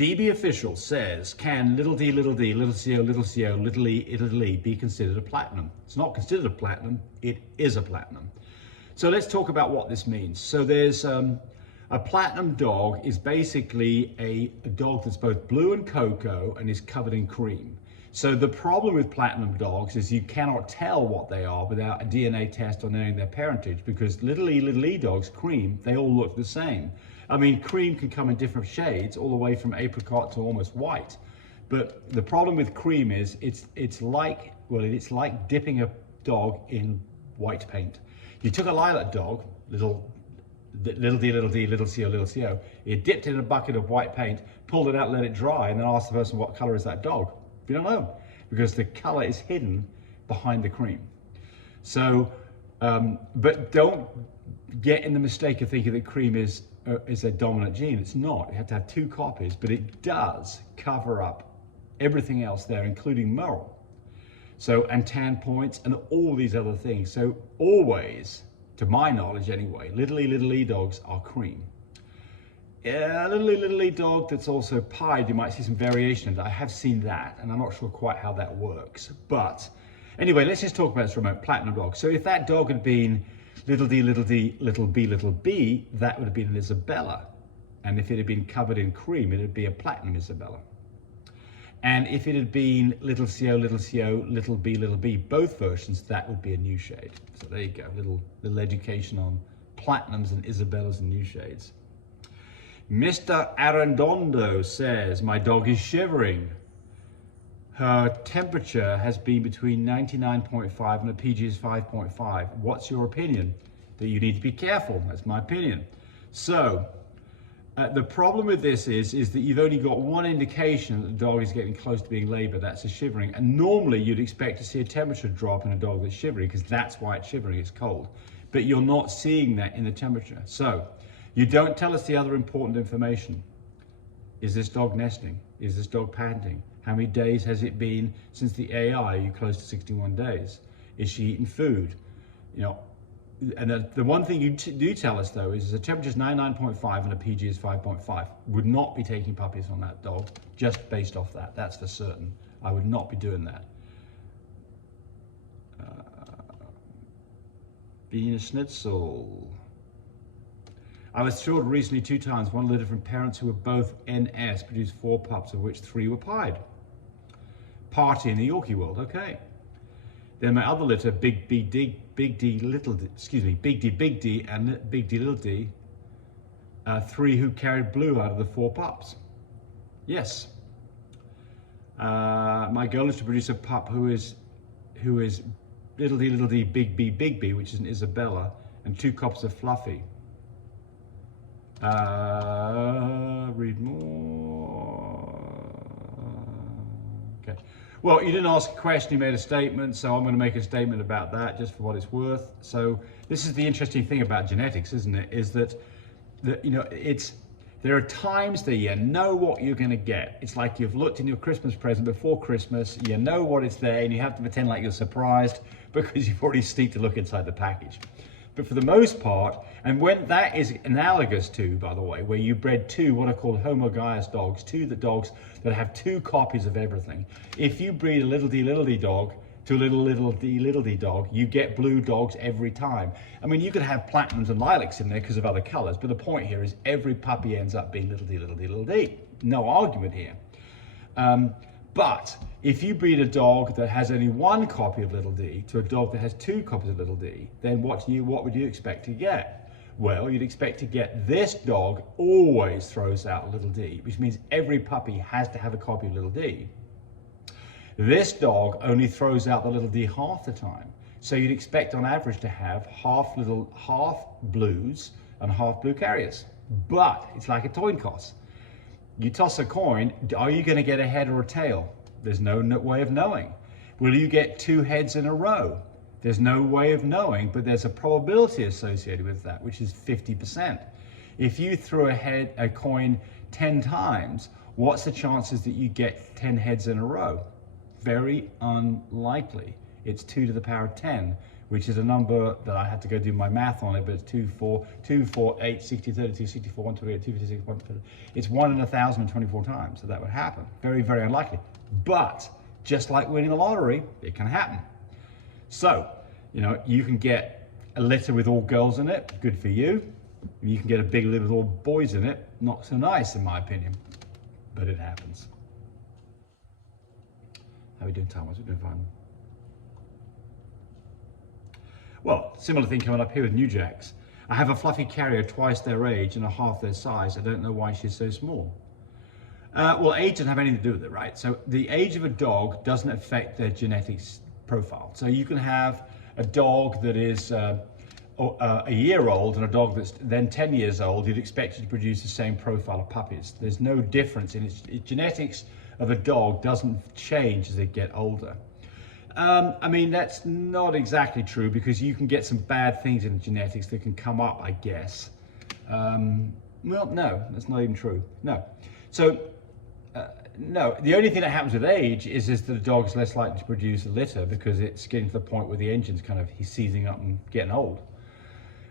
DB official says, can little d, little co, little e be considered a platinum? It's not considered a platinum, it is a platinum. So let's talk about what this means. So there's a platinum dog is basically a dog that's both blue and cocoa and is covered in cream. So the problem with platinum dogs is you cannot tell what they are without a DNA test or knowing their parentage, because little e dogs, cream, they all look the same. I mean, cream can come in different shades, all the way from apricot to almost white. But the problem with cream is it's like dipping a dog in white paint. You took a lilac dog, little d, little co, you dipped it in a bucket of white paint, pulled it out, let it dry, and then asked the person, what color is that dog? You don't know, because the color is hidden behind the cream. So, but don't get in the mistake of thinking that cream is a dominant gene. It's not. You have to have two copies, but it does cover up everything else there, including merle. So, and tan points and all these other things. So always, to my knowledge anyway, little e dogs are cream. Yeah, little e dog that's also pied, you might see some variation in that. I have seen that, and I'm not sure quite how that works. But anyway, let's just talk about this for a moment, platinum dog. So if that dog had been little d, little b, that would have been an Isabella. And if it had been covered in cream, it would be a platinum Isabella. And if it had been little b, both versions, that would be a new shade. So there you go, little education on platinums and Isabellas and new shades. Mr. Arredondo says, my dog is shivering. Her temperature has been between 99.5 and a PG is 5.5. What's your opinion? That you need to be careful. That's my opinion. So, the problem with this is that you've only got one indication that the dog is getting close to being labor, that's a shivering. And normally you'd expect to see a temperature drop in a dog that's shivering, because that's why it's shivering, it's cold. But you're not seeing that in the temperature. So, you don't tell us the other important information. Is this dog nesting? Is this dog panting? How many days has it been since the AI? Are you close to 61 days? Is she eating food? You know, and the one thing you do tell us though is the temperature is 99.5 and a PG is 5.5. Would not be taking puppies on that dog just based off that. That's for certain. I would not be doing that. Being a schnitzel. I was thrilled recently 2 times. One of the different parents who were both NS produced 4 pups, of which 3 were pied. Party in the Yorkie world, okay. Then my other litter, Big D, Big D, Big D, and Big D, Little D, 3 who carried blue out of the 4 pups. Yes. My goal is to produce a pup who is Little D, Big B, which is an Isabella, and 2 copies of Fluffy. Read more. Okay. Well, you didn't ask a question, you made a statement, so I'm going to make a statement about that just for what it's worth. So this is the interesting thing about genetics, isn't it? Is that you know, there are times that you know what you're going to get. It's like you've looked in your Christmas present before Christmas, you know what it's there, and you have to pretend like you're surprised because you've already sneaked a look inside the package. But for the most part, and when that is analogous to, by the way, where you bred 2 what are called homozygous dogs, 2 dogs that have 2 copies of everything. If you breed a little d dog to a little d dog, you get blue dogs every time. I mean, you could have platinums and lilacs in there because of other colors, but the point here is every puppy ends up being little d. No argument here. But if you breed a dog that has only 1 copy of little d to a dog that has 2 copies of little d, then what would you expect to get? Well, you'd expect to get this dog always throws out little d, which means every puppy has to have a copy of little d. This dog only throws out the little d half the time. So you'd expect on average to have half blues and half blue carriers. But it's like a coin toss. You toss a coin, are you going to get a head or a tail? There's no way of knowing. Will you get 2 heads in a row? There's no way of knowing, but there's a probability associated with that, which is 50%. If you throw a coin 10 times, what's the chances that you get 10 heads in a row? Very unlikely. It's 2 to the power of 10, which is a number that I had to go do my math on it, but it's 2, 4, 2, 4, 8, 60, 32, 64, 128, 256, 130. It's 1 in 1,024 times that that would happen. Very, very unlikely. But just like winning the lottery, it can happen. So, you know, you can get a litter with all girls in it, good for you. You can get a big litter with all boys in it, not so nice in my opinion, but it happens. How are we doing time? What's we doing fine? Well, similar thing coming up here with New Jacks. I have a fluffy carrier twice their age and a half their size. I don't know why she's so small. Well, age doesn't have anything to do with it, right? So the age of a dog doesn't affect their genetics profile. So you can have a dog that is a year old and a dog that's then 10 years old. You'd expect it to produce the same profile of puppies. There's no difference in its genetics of a dog doesn't change as they get older. I mean, that's not exactly true because you can get some bad things in the genetics that can come up, I guess. Well, no, that's not even true. No. So, no, the only thing that happens with age is that the dog's less likely to produce a litter because it's getting to the point where the engine's kind of, he's seizing up and getting old.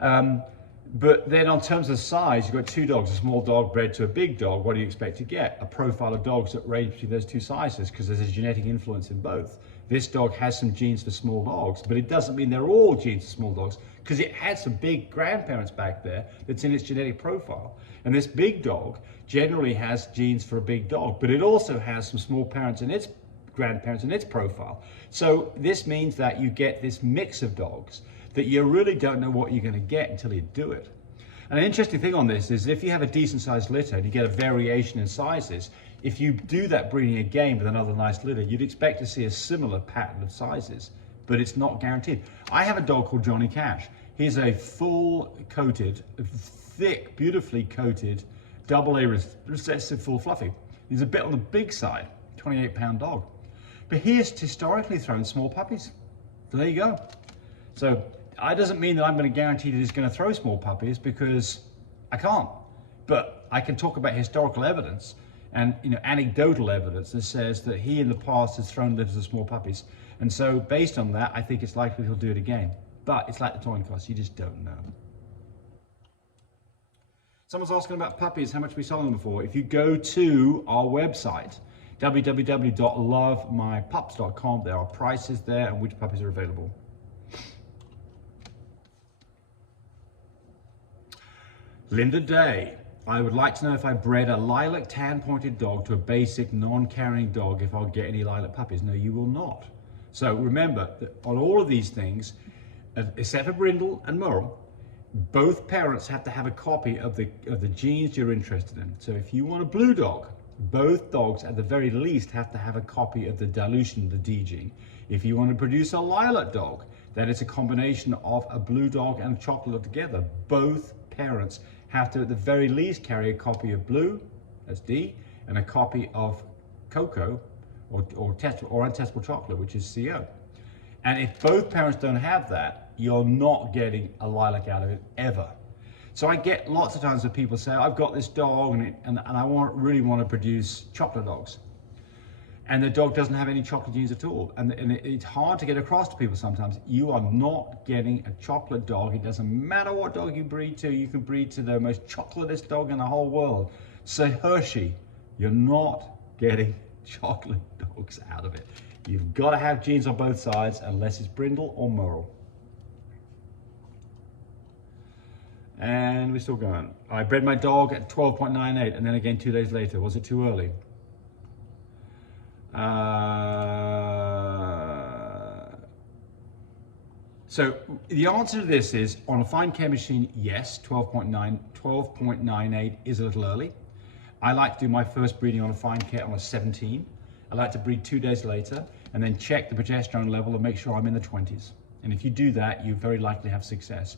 But then on terms of size, you've got two dogs, a small dog bred to a big dog. What do you expect to get? A profile of dogs that range between those two sizes because there's a genetic influence in both. This dog has some genes for small dogs, but it doesn't mean they're all genes for small dogs because it had some big grandparents back there that's in its genetic profile. And this big dog generally has genes for a big dog, but it also has some small parents and its grandparents in its profile. So this means that you get this mix of dogs that you really don't know what you're going to get until you do it. And an interesting thing on this is if you have a decent sized litter and you get a variation in sizes, if you do that breeding again with another nice litter, you'd expect to see a similar pattern of sizes, but it's not guaranteed. I have a dog called Johnny Cash. He's a full coated, thick, beautifully coated, double A recessive full fluffy. He's a bit on the big side, 28-pound dog. But he has historically thrown small puppies. So there you go. So it doesn't mean that I'm going to guarantee that he's going to throw small puppies because I can't. But I can talk about historical evidence and anecdotal evidence that says that he in the past has thrown litters of small puppies. And so based on that, I think it's likely he'll do it again. But it's like the towing costs, you just don't know. Someone's asking about puppies, how much we selling them for. If you go to our website, www.lovemypups.com, there are prices there and which puppies are available. Linda Day, I would like to know if I bred a lilac tan-pointed dog to a basic non-carrying dog if I'll get any lilac puppies. No, you will not. So remember that on all of these things, except for Brindle and Merle, both parents have to have a copy of the genes you're interested in. So if you want a blue dog, both dogs at the very least have to have a copy of the dilution, the D gene. If you want to produce a lilac dog, that is a combination of a blue dog and a chocolate together. Both parents have to at the very least carry a copy of blue, that's D, and a copy of cocoa or untestable chocolate, which is CO. And if both parents don't have that, you're not getting a lilac out of it ever. So I get lots of times that people say, I've got this dog and I really want to produce chocolate dogs. And the dog doesn't have any chocolate genes at all. And it's hard to get across to people sometimes. You are not getting a chocolate dog. It doesn't matter what dog you breed to. You can breed to the most chocolatest dog in the whole world. Say Hershey, you're not getting chocolate dogs out of it. You've got to have genes on both sides unless it's Brindle or Merle. And we're still going. I bred my dog at 12.98 and then again 2 days later. Was it too early? So the answer to this is on a fine care machine, yes, 12.98 is a little early. I like to do my first breeding on a fine care on a 17. I like to breed 2 days later and then check the progesterone level and make sure I'm in the 20s. And if you do that, you very likely have success.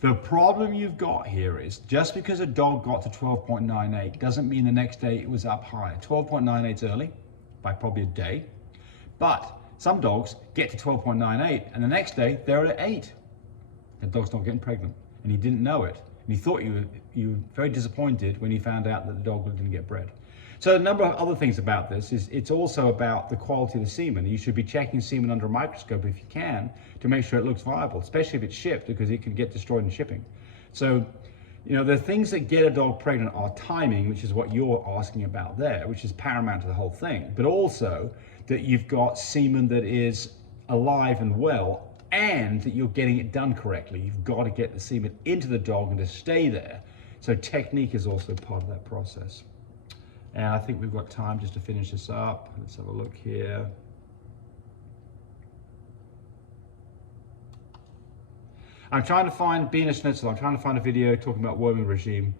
The problem you've got here is just because a dog got to 12.98 doesn't mean the next day it was up higher. 12.98 is early by probably a day, but some dogs get to 12.98 and the next day they're at 8. The dog's not getting pregnant and he didn't know it. And he thought you were very disappointed when he found out that the dog was going to get bred. So a number of other things about this is it's also about the quality of the semen. You should be checking semen under a microscope if you can to make sure it looks viable, especially if it's shipped, because it can get destroyed in shipping. So, you know, the things that get a dog pregnant are timing, which is what you're asking about there, which is paramount to the whole thing, but also that you've got semen that is alive and well, and that you're getting it done correctly. You've got to get the semen into the dog and to stay there. So technique is also part of that process. And I think we've got time just to finish this up. Let's have a look here. I'm trying to find Bina Schnitzel. I'm trying to find a video talking about worming regime.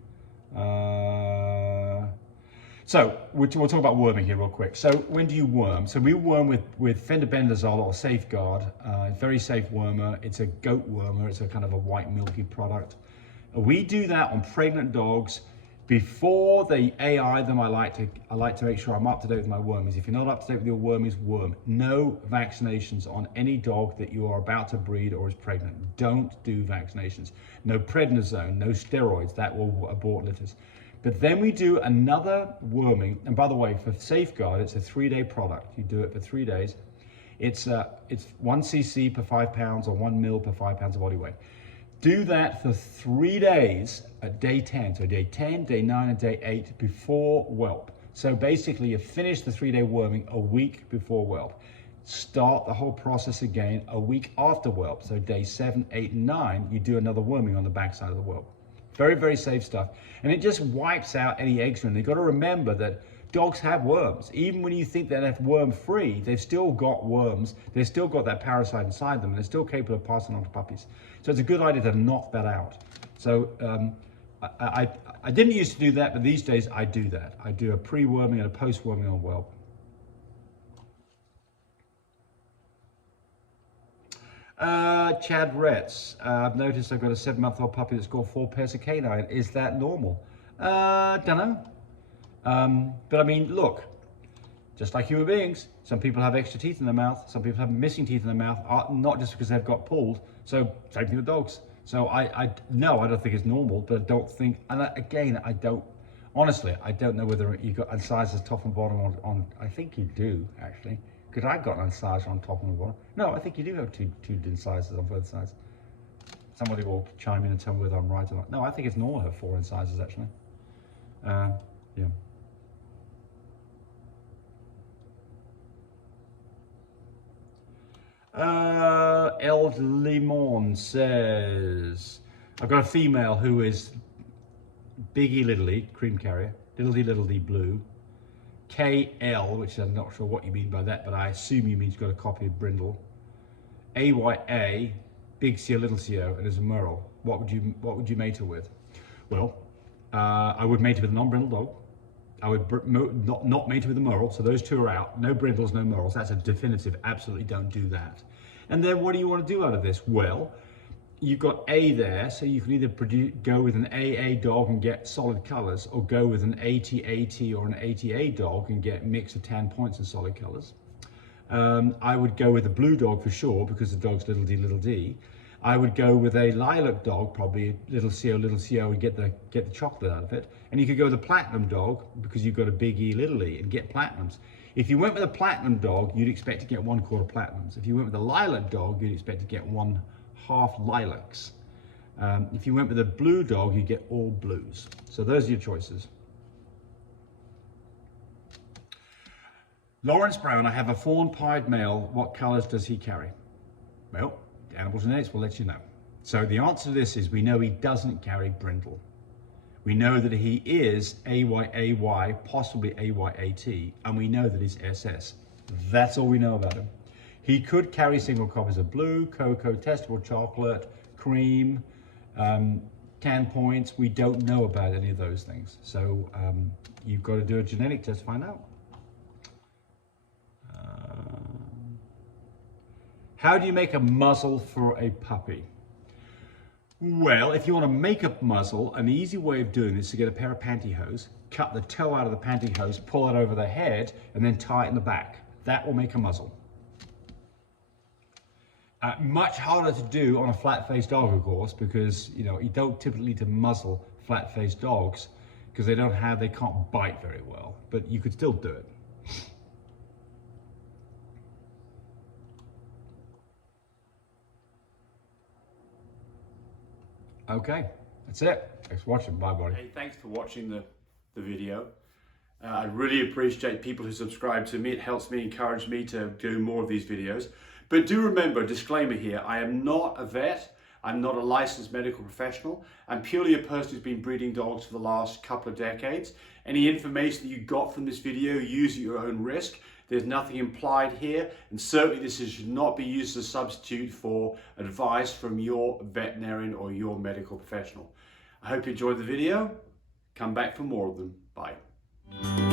So we'll talk about worming here real quick. So when do you worm? So we worm with fenbendazole or Safeguard. Very safe wormer. It's a goat wormer. It's a kind of a white milky product. We do that on pregnant dogs. Before they AI them, I like to make sure I'm up to date with my wormies. If you're not up to date with your wormies, worm. No vaccinations on any dog that you are about to breed or is pregnant. Don't do vaccinations. No prednisone, no steroids. That will abort litters. But then we do another worming. And by the way, for Safeguard, it's a 3-day product. You do it for 3 days. It's 1 cc per 5 pounds or 1 mil per 5 pounds of body weight. Do that for 3 days at day 10. So day 10, day 9, and day 8 before whelp. So basically you finish the 3-day worming a week before whelp. Start the whole process again a week after whelp. So day 7, 8, and 9, you do another worming on the backside of the whelp. Very, very safe stuff. And it just wipes out any eggs. And you've got to remember that dogs have worms. Even when you think they're worm-free, they've still got worms. They've still got that parasite inside them, and they're still capable of passing on to puppies. So it's a good idea to knock that out. So I didn't used to do that, but these days I do that. I do a pre-worming and a post-worming on whelp. Chad Retz, I've noticed I've got a 7-month-old puppy that's got 4 pairs of canine. Is that normal? Don't know. But I mean, look, just like human beings, some people have extra teeth in their mouth, some people have missing teeth in their mouth, not just because they've got pulled. So same thing with dogs. So no, I don't think it's normal, but I don't think, and again, honestly, I don't know whether you've got incisors top and bottom on I think you do, actually, because I've got an incisor on top and bottom. No, I think you do have two incisors on both sides. Somebody will chime in and tell me whether I'm right or not. No, I think it's normal to have 4 incisors, actually. Yeah. El Limon says, I've got a female who is Biggie Little E, cream carrier, Little D blue, KL, which I'm not sure what you mean by that, but I assume you mean she's got a copy of Brindle, AYA, Big CO, Little CO, and there's a Merle. What would you mate her with? Well, I would mate her with a non-brindle dog. I would not mate her with a Merle, so those two are out. No brindles, no Merles. That's a definitive, absolutely don't do that. And then what do you want to do out of this? Well, you've got A there, so you can either go with an AA dog and get solid colors, or go with an AT or an ATA dog and get a mix of tan points and solid colors. I would go with a blue dog for sure, because the dog's little d. I would go with a lilac dog, probably little CO, and get the chocolate out of it. And you could go with a platinum dog, because you've got a big E, little e, and get platinums. If you went with a platinum dog, you'd expect to get 1/4 platinums. If you went with a lilac dog, you'd expect to get 1/2 lilacs. If you went with a blue dog, you get all blues. So those are your choices. Lawrence Brown, I have a fawn-pied male. What colors does he carry? Well, Animals and Edits will let you know. So the answer to this is we know he doesn't carry brindle. We know that he is AYAY, possibly AYAT, and we know that he's SS. That's all we know about him. He could carry single copies of blue, cocoa, testable chocolate, cream, tan points. We don't know about any of those things. So you've got to do a genetic test to find out. How do you make a muzzle for a puppy? Well, if you want to make a muzzle, an easy way of doing this is to get a pair of pantyhose, cut the toe out of the pantyhose, pull it over the head, and then tie it in the back. That will make a muzzle. Much harder to do on a flat-faced dog, of course, because you don't typically need to muzzle flat-faced dogs. because they can't bite very well, but you could still do it. Okay, that's it. Thanks for watching. Bye, buddy. Hey, thanks for watching the video. I really appreciate people who subscribe to me. It helps me, encourage me to do more of these videos. But do remember, disclaimer here, I am not a vet. I'm not a licensed medical professional. I'm purely a person who's been breeding dogs for the last couple of decades. Any information that you got from this video, use at your own risk. There's nothing implied here, and certainly this should not be used as a substitute for advice from your veterinarian or your medical professional. I hope you enjoyed the video. Come back for more of them. Bye.